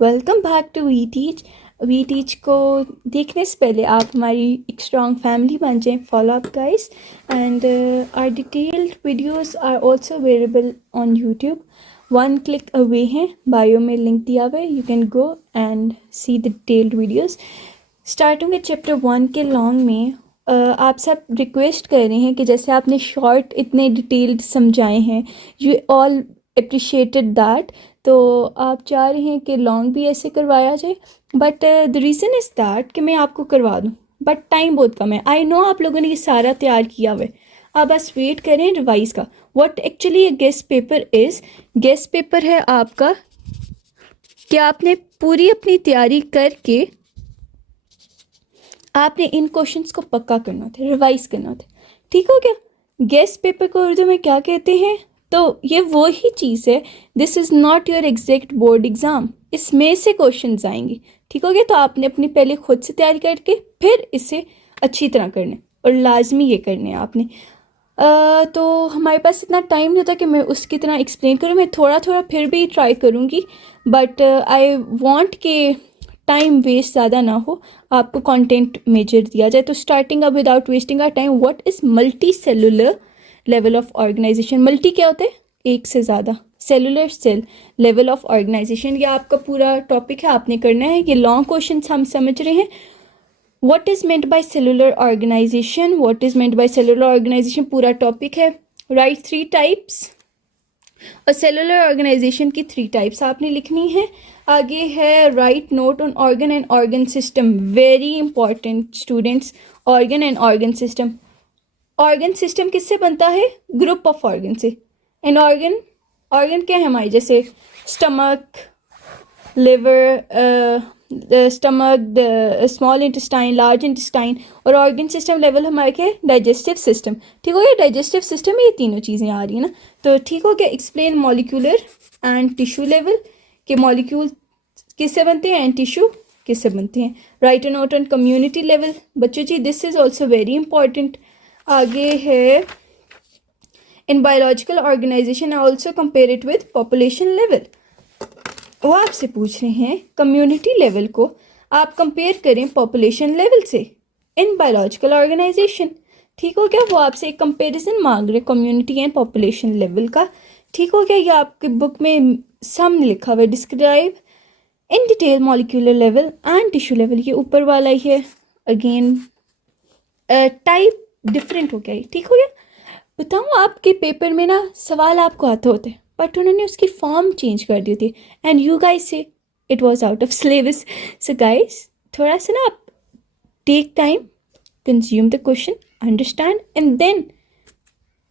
Welcome back to We Teach. We Teach को देखने से पहले आप हमारी एक स्ट्रॉन्ग फैमिली बन जाएं। Follow up guys and our detailed videos are also available on YouTube. One click away हैं, बायो में लिंक दिया हुआ है, you can go and see the detailed videos. Starting with chapter 1 के लॉन्ग में आप सब रिक्वेस्ट कर रहे हैं कि जैसे आपने शॉर्ट इतने डिटेल्ड समझाए हैं, यू ऑल अप्रिशिएटेड दैट। तो आप चाह रहे हैं कि लॉन्ग भी ऐसे करवाया जाए, but the reason is that कि मैं आपको करवा दूँ, बट टाइम बहुत कम है। आई नो आप लोगों ने ये सारा तैयार किया हुआ है, आप बस वेट करें रिवाइज का। What actually guest paper is, guest paper है आपका कि आपने पूरी अपनी तैयारी करके आपने इन क्वेश्चंस को पक्का करना था, रिवाइज करना था। ठीक हो गया? गेस्ट पेपर को उर्दू में क्या कहते हैं? तो ये वो ही चीज़ है, this is not your exact board exam, इसमें से क्वेश्चंस आएंगे। ठीक हो गया? तो आपने अपनी पहले खुद से तैयारी करके फिर इसे अच्छी तरह करना, और लाजमी ये करने हैं आपने। तो हमारे पास इतना टाइम नहीं होता कि मैं उसकी तरह एक्सप्लेन करूँ। मैं थोड़ा थोड़ा फिर भी ट्राई करूँगी, बट आई वांट कि टाइम वेस्ट ज़्यादा ना हो, आपको कंटेंट मेजर दिया जाए। तो स्टार्टिंग अब without wasting our time, what is multi cellular level of organization? Multi क्या होता है? एक से ज़्यादा, cellular cell level of organization, ये आपका पूरा टॉपिक है, आपने करना है। ये लॉन्ग क्वेश्चन हम समझ रहे हैं। What is meant by cellular organization? What is meant by cellular organization पूरा टॉपिक है। Write 3 types, और सेलुलर ऑर्गेनाइजेशन की 3 टाइप्स आपने लिखनी है। आगे है right note on organ and organ system, very important students. Organ and organ system, organ system किससे बनता है? ग्रुप ऑफ ऑर्गन से। एंड ऑर्गन, ऑर्गन क्या है हमारे? जैसे stomach, liver, stomach, small intestine, large intestine. और ऑर्गन सिस्टम लेवल हमारे क्या है? Digestive system. ठीक हो गया? डाइजेस्टिव सिस्टम में ये तीनों चीज़ें आ रही है ना। तो ठीक हो गया? Explain molecular and tissue level, के मॉलिक्यूल किससे बनते हैं एंड टिश्यू किससे बनते हैं। Right and note on community level, बच्चों जी this is also very important. आगे है in biological organisation also compare it with population level. वो आपसे पूछ रहे हैं कम्युनिटी लेवल को आप कंपेयर करें पॉपुलेशन लेवल से इन बायोलॉजिकल ऑर्गेनाइजेशन। ठीक हो गया? वो आपसे एक कंपैरिजन मांग रहे कम्युनिटी एंड पॉपुलेशन लेवल का। ठीक हो गया? ये आपकी बुक में सामने लिखा हुआ है, describe in detail molecular level and tissue level, ये ऊपर वाला ही है। अगेन टाइप डिफरेंट हो गया। ठीक हो गया? बताऊँ आपके पेपर में ना सवाल आपको आते होते, बट उन्होंने उसकी फॉर्म चेंज कर दी थी, and you guys say it was out of syllabus. So guys थोड़ा सा ना आप take time, consume the question, understand and then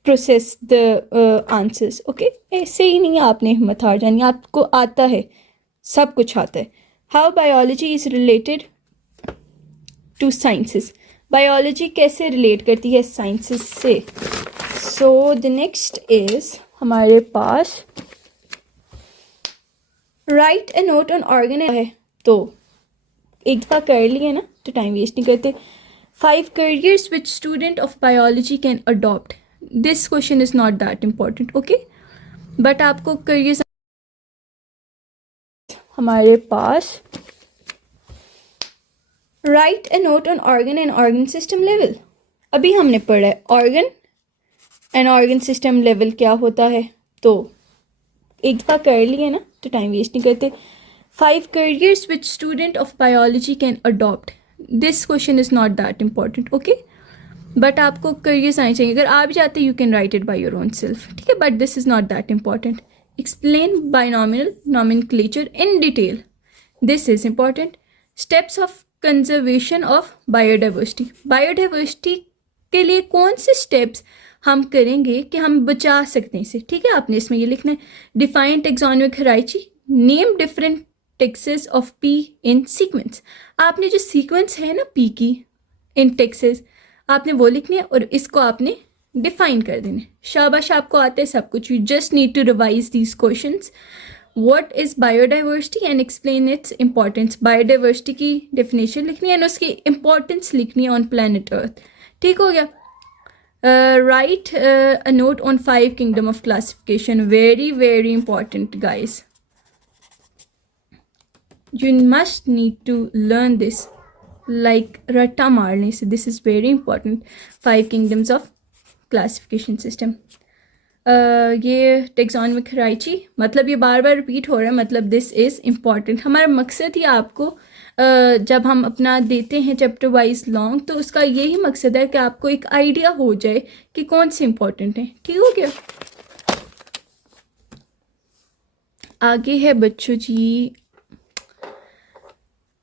process the answers. Okay? ऐसे ही नहीं आपने हिम्मत हार जानी, आपको आता है, सब कुछ आता है। How biology is related to sciences, biology कैसे रिलेट करती है साइंसेस से? सो द नेक्स्ट इज हमारे पास right a note on organ है, तो एक दफ़ा कर लिए ना तो टाइम वेस्ट नहीं करते। 5 careers which student of biology can adopt, this question is not that important, okay? But आपको करियर हमारे पास right a note on organ and organ system level, अभी हमने पढ़ा है organ and organ system level क्या होता है, तो एक दफ़ा कर लिए ना तो टाइम वेस्ट नहीं करते। 5 careers which student of biology can adopt, this question is not that important, okay? But आपको करियर्स आने चाहिए, अगर आ भी जाते you can write it by your own self, ठीक है? But this is not that important. Explain binomial nomenclature in detail, this is important. Steps of conservation of biodiversity, biodiversity के लिए कौन से स्टेप्स हम करेंगे कि हम बचा सकते हैं इसे, ठीक है? आपने इसमें ये लिखना है। Define taxonomic hierarchy, name different taxa of P in sequence, आपने जो सीक्वेंस है ना पी की इन टेक्सेस आपने वो लिखनी है और इसको आपने डिफाइन कर देना है। शाबाश, आपको आते हैं सब कुछ, you just need to revise these questions. What is biodiversity and explain its importance, biodiversity की डेफिनेशन लिखनी है एंड उसकी इंपॉर्टेंस लिखनी है ऑन प्लानट अर्थ। ठीक हो गया? Right a note on 5 kingdom of classification, very very important guys. You must need to learn this like रट्टा मारने से. This is very important. 5 kingdoms of classification system. ये टेक्सोनोमिक हायरार्की, मतलब ये बार बार रिपीट हो रहा है, मतलब दिस इज़ इम्पॉर्टेंट. हमारा मकसद ही आपको जब हम अपना देते हैं चैप्टर वाइज लॉन्ग, तो उसका यही मकसद है कि आपको एक आइडिया हो जाए कि कौन से इम्पॉर्टेंट हैं. ठीक हो गया. आगे है बच्चों जी,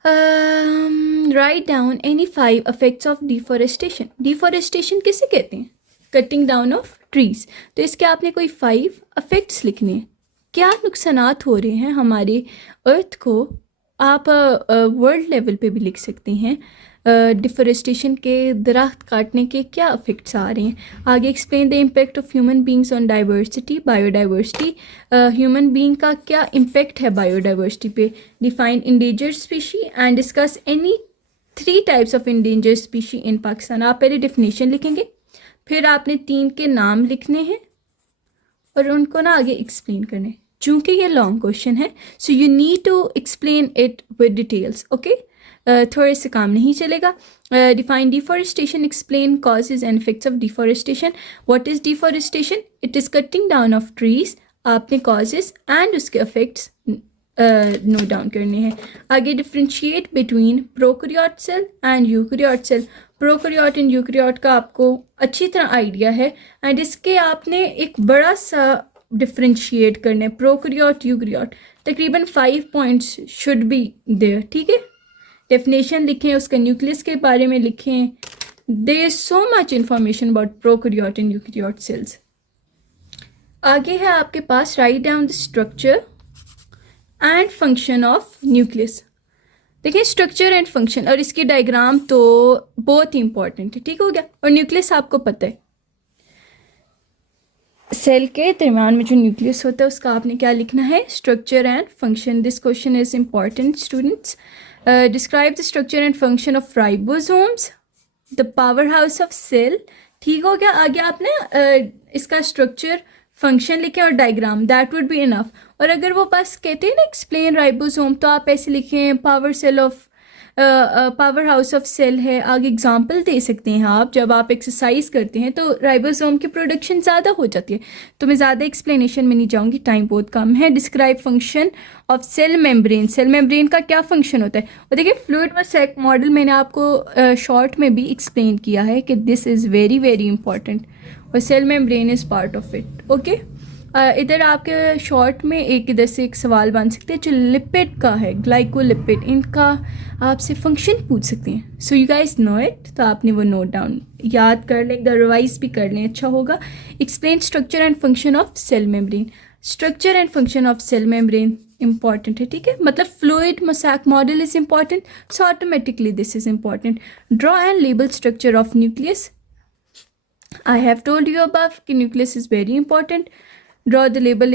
write down any 5 effects of deforestation. Deforestation किसे कहते हैं? Cutting down of trees. तो इसके आपने कोई 5 इफेक्ट्स लिखने हैं. क्या नुकसानात हो रहे हैं हमारे अर्थ को. आप वर्ल्ड लेवल पे भी लिख सकते हैं. डिफॉरेस्टेशन के, दरख्त काटने के क्या इफ़ेक्ट्स आ रहे हैं. आगे explain the impact of human beings on diversity, biodiversity. Human being का क्या इम्पेक्ट है बायोडाइवर्सिटी पे. Define endangered species and discuss any 3 types of endangered species in Pakistan. आप पहले डिफिनेशन लिखेंगे, फिर आपने 3 के नाम लिखने हैं और उनको ना आगे एक्सप्लेन करने. चूँकि ये लॉन्ग क्वेश्चन है, so you need to explain it with details. Okay, थोड़े से काम नहीं चलेगा. Define deforestation, explain causes and effects of deforestation. What is deforestation? It is cutting down of trees. आपने कॉजेज एंड उसके इफेक्ट्स नोट डाउन करने हैं. आगे differentiate between prokaryote cell and eukaryote cell. Prokaryote and eukaryote का आपको अच्छी तरह idea है, एंड इसके आपने एक बड़ा सा डिफ्रेंशिएट करना है. प्रोकैरियोट, यूकैरियोट, तकरीबन 5 पॉइंट्स शुड बी देयर. ठीक है, डेफिनेशन लिखें, उसका न्यूक्लियस के बारे में लिखें. There is so much information about prokaryote and eukaryote cells. आगे है आपके पास write down the structure and function of nucleus. देखिए, स्ट्रक्चर एंड फंक्शन और इसकी डायग्राम तो बहुत ही इंपॉर्टेंट है. ठीक हो गया. और न्यूक्लियस आपको पता है, सेल के दरम्यान में जो न्यूक्लियस होता है उसका आपने क्या लिखना है, structure and function. This question is important students. Describe the structure and function of ribosomes, the power house of cell. ठीक हो गया. आगे आपने इसका स्ट्रक्चर, फंक्शन लिखें और diagram, that would be enough. और अगर वो बस कहते हैं ना एक्सप्लेन राइबोसोम, तो आप ऐसे लिखें power cell of, power house of cell है. आगे एग्जांपल दे सकते हैं आप. जब आप एक्सरसाइज करते हैं तो राइबोसोम की प्रोडक्शन ज़्यादा हो जाती है. तो मैं ज़्यादा एक्सप्लेनेशन में नहीं जाऊँगी, टाइम बहुत कम है. Describe function of cell membrane. Cell membrane का क्या फंक्शन होता है. और देखिए, फ्लूइड मोज़ेक मॉडल मैंने आपको शॉर्ट में भी एक्सप्लेन किया है कि this is very very important, और cell membrane is part of it. Okay, इधर आपके शॉर्ट में इधर से एक सवाल बन सकते हैं जो लिपिड का है, ग्लाइकोलिपिड. इनका आपसे फंक्शन पूछ सकते हैं. So you guys know it, तो आपने वो नोट डाउन याद कर लें, रिवाइज भी कर लें, अच्छा होगा. Explain structure and function of cell membrane. Structure and function of cell membrane important है. ठीक है, मतलब fluid mosaic model is important, so automatically this is important. Draw and label structure of nucleus. I have told you above कि nucleus is very important. Draw the label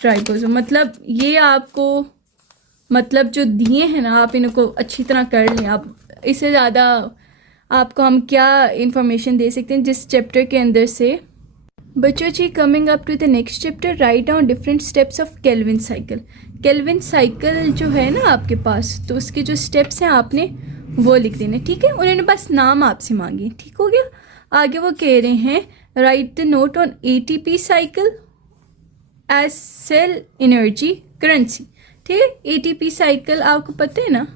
ribosome. मतलब ये आपको, मतलब जो दिए हैं ना, आप इनको अच्छी तरह कर लें. आप इससे ज़्यादा आपको हम क्या इंफॉर्मेशन दे सकते हैं जिस चैप्टर के अंदर से. बच्चों जी, coming up to the next chapter, write down different steps of Calvin cycle. Calvin cycle जो है ना आपके पास, तो उसके जो स्टेप्स हैं आपने वो लिख देने. ठीक है, उन्होंने बस नाम आपसे मांगे. ठीक हो गया. आगे वो कह रहे हैं right the note on ATP cycle as cell energy currency. ठीक है, ATP साइकिल आपको पता है ना,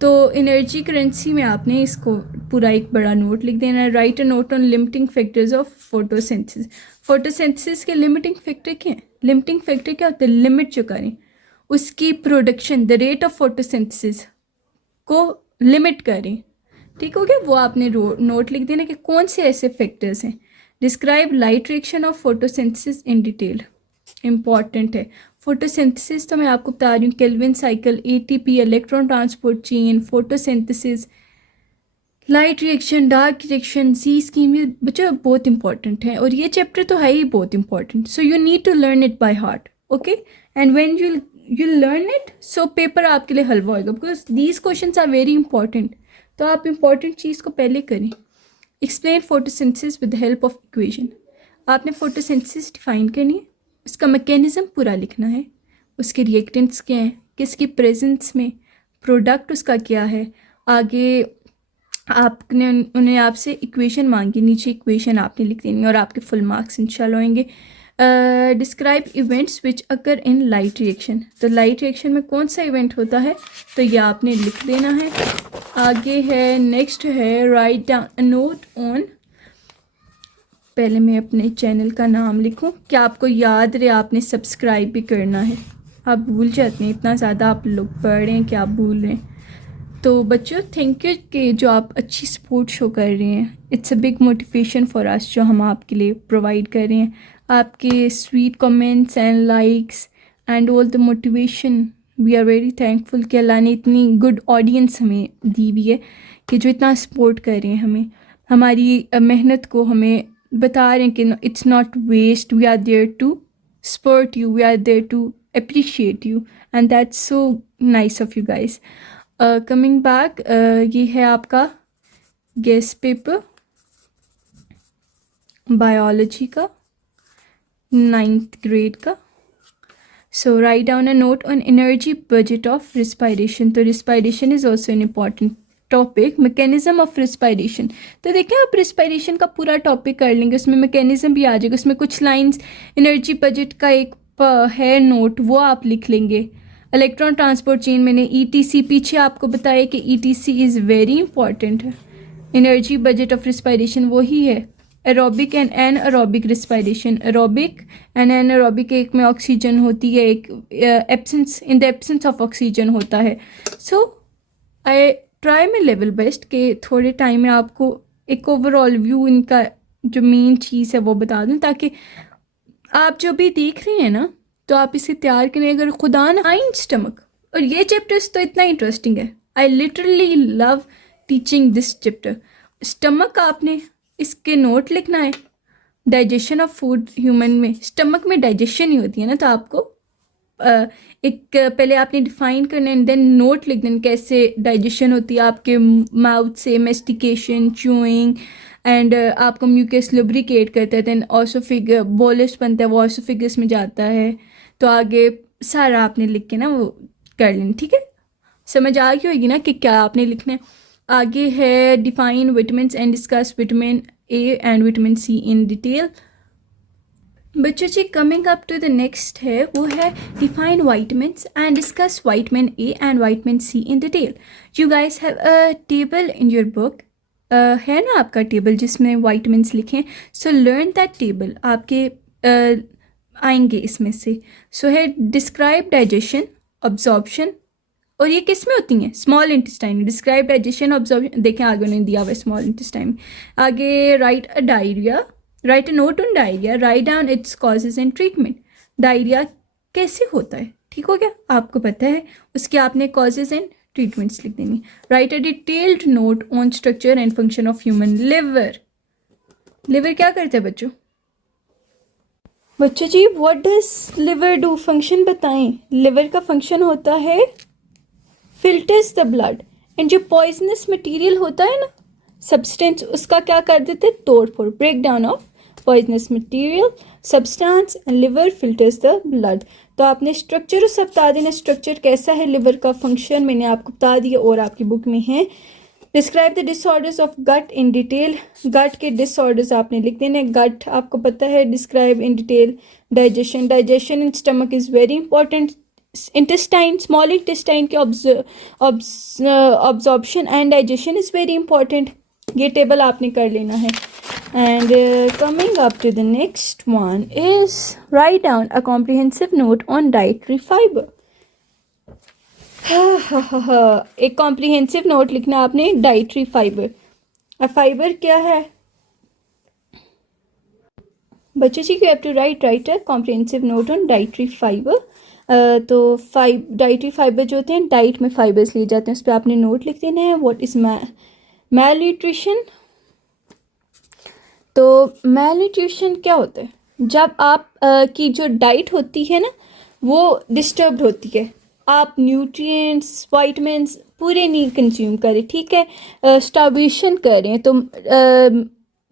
तो एनर्जी करेंसी में आपने इसको पूरा एक बड़ा नोट लिख देना है. Write a note on limiting factors of photosynthesis. Photosynthesis के लिमिटिंग फैक्टर क्या है. लिमिटिंग फैक्टर क्या होता है, लिमिट जो करें उसकी production, the rate of photosynthesis को लिमिट करें. ठीक हो गया. वो आपने नोट लिख देना कि कौन से ऐसे फैक्टर्स हैं. Describe light reaction of photosynthesis in detail. Important है. फोटोसिंथेसिस तो मैं आपको बता रही हूँ, Calvin cycle, ATP, electron transport chain, photosynthesis, light reaction, dark reaction, C scheme, ये बच्चों बहुत इंपॉर्टेंट है. और ये चैप्टर तो है ही बहुत important. So you need to learn it by heart. Okay, and when you learn it, so paper आपके लिए हलवा होगा, because these questions are very important. तो आप इंपॉर्टेंट चीज़ को पहले करें. Explain photosynthesis with the help of equation. आपने फोटोसिंथेसिस डिफाइन करनी है, उसका मैकेनिज्म पूरा लिखना है, उसके रिएक्टेंट्स क्या हैं, किसकी प्रेजेंस में, प्रोडक्ट उसका क्या है। आगे आपने उन्हें आपसे इक्वेशन मांगी, नीचे इक्वेशन आपने लिख देनी और आपके फुल मार्क्स इंशाल्लाह होंगे। Describe events which occur in light reaction, तो लाइट रिएक्शन में कौन सा इवेंट होता है, तो ये आपने लिख देना है। आगे है, नेक्स्ट है राइट डाउन नोट ऑन, पहले मैं अपने चैनल का नाम लिखूं कि आपको याद रहे, आपने सब्सक्राइब भी करना है। आप भूल जाते हैं, इतना ज़्यादा आप लोग पढ़ रहे हैं कि आप भूल रहे हैं। तो बच्चों थैंक यू कि जो आप अच्छी सपोर्ट शो कर रहे हैं, it's a big motivation for us जो हम आपके लिए प्रोवाइड कर रहे हैं। आपके sweet comments and likes and all the motivation, we are very thankful कि अल्लाह ने इतनी गुड ऑडियंस हमें दी हुई है कि जो इतना सपोर्ट कर रहे हैं हमें, हमारी मेहनत को हमें बता रहे हैं कि it's not waste, we are there to support you, we are there to appreciate you and that's so nice of you guys. Coming back, ये है आपका गेस्ट पेपर बायोलॉजी का 9th ग्रेड का। So write down a note on energy budget of respiration, तो respiration is also an important topic. Mechanism of respiration, तो देखें आप respiration का पूरा टॉपिक कर लेंगे, उसमें मैकेनिज्म भी आ जाएगा, उसमें कुछ लाइंस एनर्जी बजट का एक है नोट, वो आप लिख लेंगे। इलेक्ट्रॉन ट्रांसपोर्ट चेन, मैंने ईटीसी पीछे आपको बताया कि ईटीसी इज़ वेरी इंपॉर्टेंट है। एनर्जी बजट ऑफ रिस्पायरेशन वही है। Aerobic and anaerobic respiration, aerobic and anaerobic, एक में ऑक्सीजन होती है, एक absence, in the absence of oxygen होता है। So I try my level best कि थोड़े टाइम में आपको एक ओवरऑल व्यू इनका जो मेन चीज़ है वो बता दूँ, ताकि आप जो भी देख रहे हैं ना तो आप इसे तैयार करें। अगर खुदा ना आइन स्टमक, और ये चैप्टर्स तो इतना इंटरेस्टिंग है, I literally love teaching this chapter. Stomach आपने इसके नोट लिखना है, डाइजेशन ऑफ फूड ह्यूमन में, स्टमक में डाइजेशन ही होती है ना, तो आपको एक पहले आपने डिफाइन करना है, देन नोट लिख देना कैसे डाइजेशन होती है आपके माउथ से, मेस्टिकेशन, च्यूइंग एंड आपको म्यूकस लुब्रिकेट करता है, देन ऑसोफिग बोलस बनता है, वो ऑसोफिगस में जाता है। तो आगे सारा आपने लिख के ना वो कर लेना, ठीक है, समझ आ गई होगी ना कि क्या आपने लिखना है। आगे है define vitamin and discuss vitamin A and vitamin C in detail. बच्चों जी coming up to the next है, वो है define vitamins and discuss vitamin A and vitamin C in detail. You guys have a table in your book, है ना आपका table जिसमें vitamins लिखे हैं। सो लर्न दैट टेबल, आपके आएंगे इसमें से। सो है डिस्क्राइब डाइजेशन, अब्जॉर्प्शन, और ये किस में होती हैं, small intestine. Describe digestion, absorption, देखें आगे उन्होंने दिया हुआ है स्मॉल इंटेस्टाइन। आगे right a diarrhoea, right a note on diarrhoea, write down its causes and treatment. Diarrhoea कैसे होता है, ठीक हो गया, आपको पता है, उसके आपने कॉजेज एंड ट्रीटमेंट्स लिख देनी। Write a detailed note on structure and function of human liver. Liver क्या करता है बच्चों? बच्चों जी what does liver do, function बताएं। लिवर का फंक्शन होता है फिल्टर्स द ब्लड, एंड जो पॉइजनस मटेरियल होता है ना, सब्सटेंस, उसका क्या कर देते हैं, तोड़ फोड़, break down of poisonous material substance, and liver filters the blood. तो आपने स्ट्रक्चर उससे बता देना, स्ट्रक्चर कैसा है लिवर का फंक्शन मैंने आपको बता दिया और आपकी बुक में है। Describe the disorders of gut in detail, gut के डिसऑर्डर्स आपने लिख देने। गट आपको पता है, describe in detail digestion, digestion in stomach is very important. Intestine, small intestine के absorption and digestion is very important, ये टेबल आपने कर लेना है। And coming up to the next one is write down a comprehensive note on dietary fibre. एक comprehensive note लिखना आपने dietary fibre. अब फाइबर क्या है बच्चों जी, you have to write a comprehensive note on dietary fibre. तो dietary fibre जो होते हैं, डाइट में फाइबर्स लिए जाते हैं, उस पर आपने नोट लिख देना है। व्हाट इज मैल न्यूट्रिशन, तो मैल न्यूट्रिशन क्या होता है, जब आप की जो डाइट होती है ना वो डिस्टर्ब्ड होती है, आप न्यूट्रिएंट्स वाइटमिन्स पूरे नहीं कंज्यूम करें, ठीक है, स्टार्वेशन करें, तो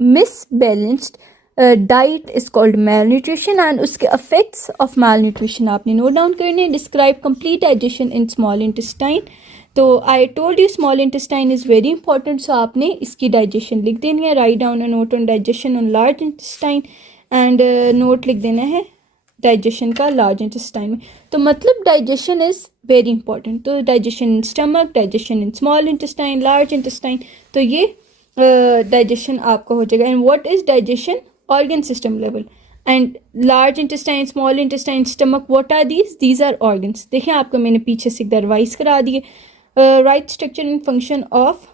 miss balanced diet is called malnutrition and उसके अफेक्ट्स ऑफ मेल न्यूट्रिशन आपने नोट डाउन करने. Describe complete digestion in small intestine. तो I told you small intestine is very important, so आपने इसकी डाइजेशन लिख देनी है. Write down a note on digestion on large intestine and note लिख देना है डाइजेशन का लार्ज इंटेस्टाइन में. तो मतलब डाइजेशन इज़ वेरी इंपॉर्टेंट. तो digestion in stomach, digestion in small intestine, large intestine, तो ये डाइजेशन आपका हो जाएगा. And what is digestion? Organ system level. And large intestine, small intestine, stomach, what are these are organs. देखिए आपको मैंने पीछे से एक बार रिवाइज करा दिए. Right structure and function of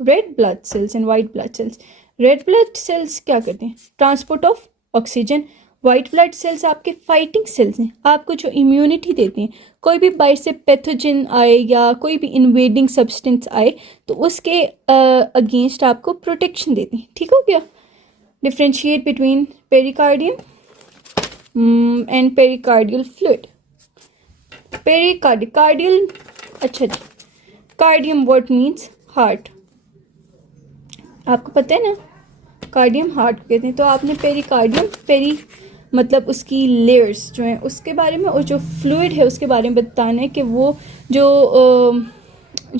red blood cells and white blood sales. Red blood cells क्या करते हैं? Transport of oxygen. White blood sales आपके फाइटिंग सेल्स हैं, आपको जो इम्यूनिटी देते हैं. कोई भी बाहर से पैथोजन आए या कोई भी इन्वेडिंग सब्सटेंस आए तो उसके अगेंस्ट आपको प्रोटेक्शन देते हैं. ठीक हो गया. Differentiate between pericardium and pericardial fluid. Pericardial, अच्छा जी, कार्डियम वर्ड मीन्स हार्ट. आपको पता है ना, कार्डियम हार्ट कहते हैं. तो आपने पेरिकार्डियम, पेरी मतलब उसकी लेयर्स जो हैं उसके बारे में, और जो फ्लूइड है उसके बारे में बताना है कि वो जो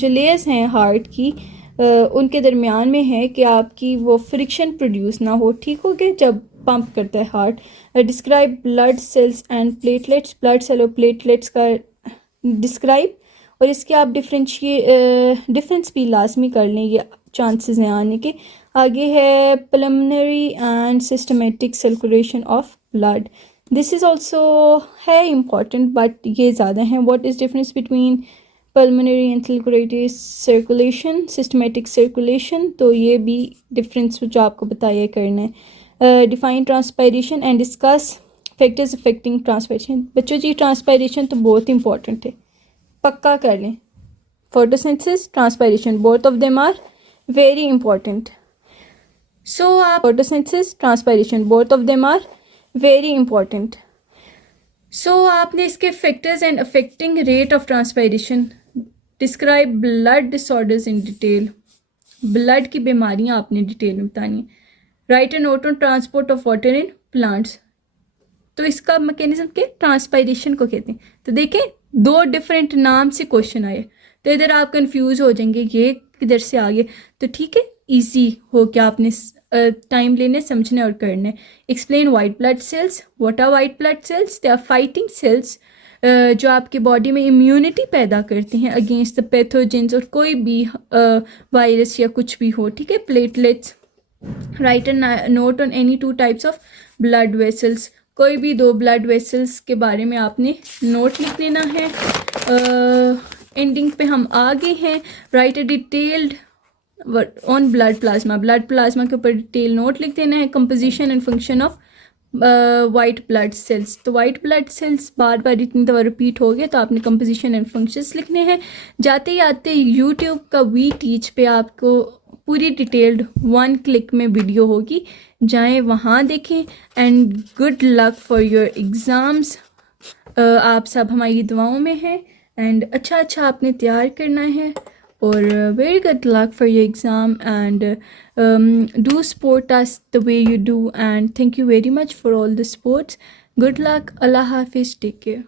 लेयर्स हैं हार्ट की उनके दरमियान में है कि आपकी वो फ्रिक्शन प्रोड्यूस ना हो. ठीक हो गया. जब पंप करता है heart. Describe blood cells and platelets. Blood cell और प्लेटलेट्स का डिस्क्राइब, और इसके आप डिफरेंस भी लाजमी कर लें, ये चांसेस हैं आने के. आगे है pulmonary and systematic circulation of blood. This is also है इम्पॉर्टेंट बट ये ज़्यादा हैं. What is difference between pulmonary and circulatory circulation, systematic circulation, तो ये भी डिफरेंस जो आपको बताया करना है. Define transpiration and discuss factors affecting transpiration. बच्चों जी ट्रांसपायरेशन तो बहुत इंपॉर्टेंट है, पक्का कर लें. Photosynthesis, transpiration, both of them are very important. So आप photosynthesis, transpiration, both of them are very important. So आपने इसके factors and affecting rate of transpiration. Describe blood disorders in detail. Blood की बीमारियां आपने डिटेल में बतानी है. Write a note on transport of water in plants. तो इसका मैकेनिज्म के ट्रांसपायरेशन को कहते हैं. तो देखें दो डिफरेंट नाम से क्वेश्चन आए, तो इधर आप कंफ्यूज हो जाएंगे ये किधर से आ गए. तो ठीक है, इजी हो क्या आपने टाइम लेने, समझने और करने. Explain white blood cells. What are white blood cells? They are fighting cells जो आपके बॉडी में इम्यूनिटी पैदा करती हैं अगेंस्ट द पैथोजेंस और कोई भी वायरस या कुछ भी हो. ठीक है. Platelets. Right a note on any two types of blood vessels. कोई भी दो ब्लड वेसल्स के बारे में आपने नोट लिख लेना है. एंडिंग पे हम आ गए हैं. Right a detailed on blood plasma. Blood plasma के ऊपर डिटेल नोट लिख देना है. Composition and function of white blood sales. तो वाइट ब्लड सेल्स बार बार इतनी दफ़ा रिपीट हो गया तो आपने कंपोजिशन एंड फंक्शंस लिखने हैं. जाते जाते यूट्यूब का वी टीच पे आपको पूरी डिटेल्ड 1 क्लिक में वीडियो होगी, जाएं वहाँ देखें. And good luck for your exams. आप सब हमारी दुआओं में हैं एंड अच्छा आपने तैयार करना है. और very good luck for your exam and do support us the way you do and thank you very much for all the supports. Good luck. अल्लाह हाफिज़. Take care.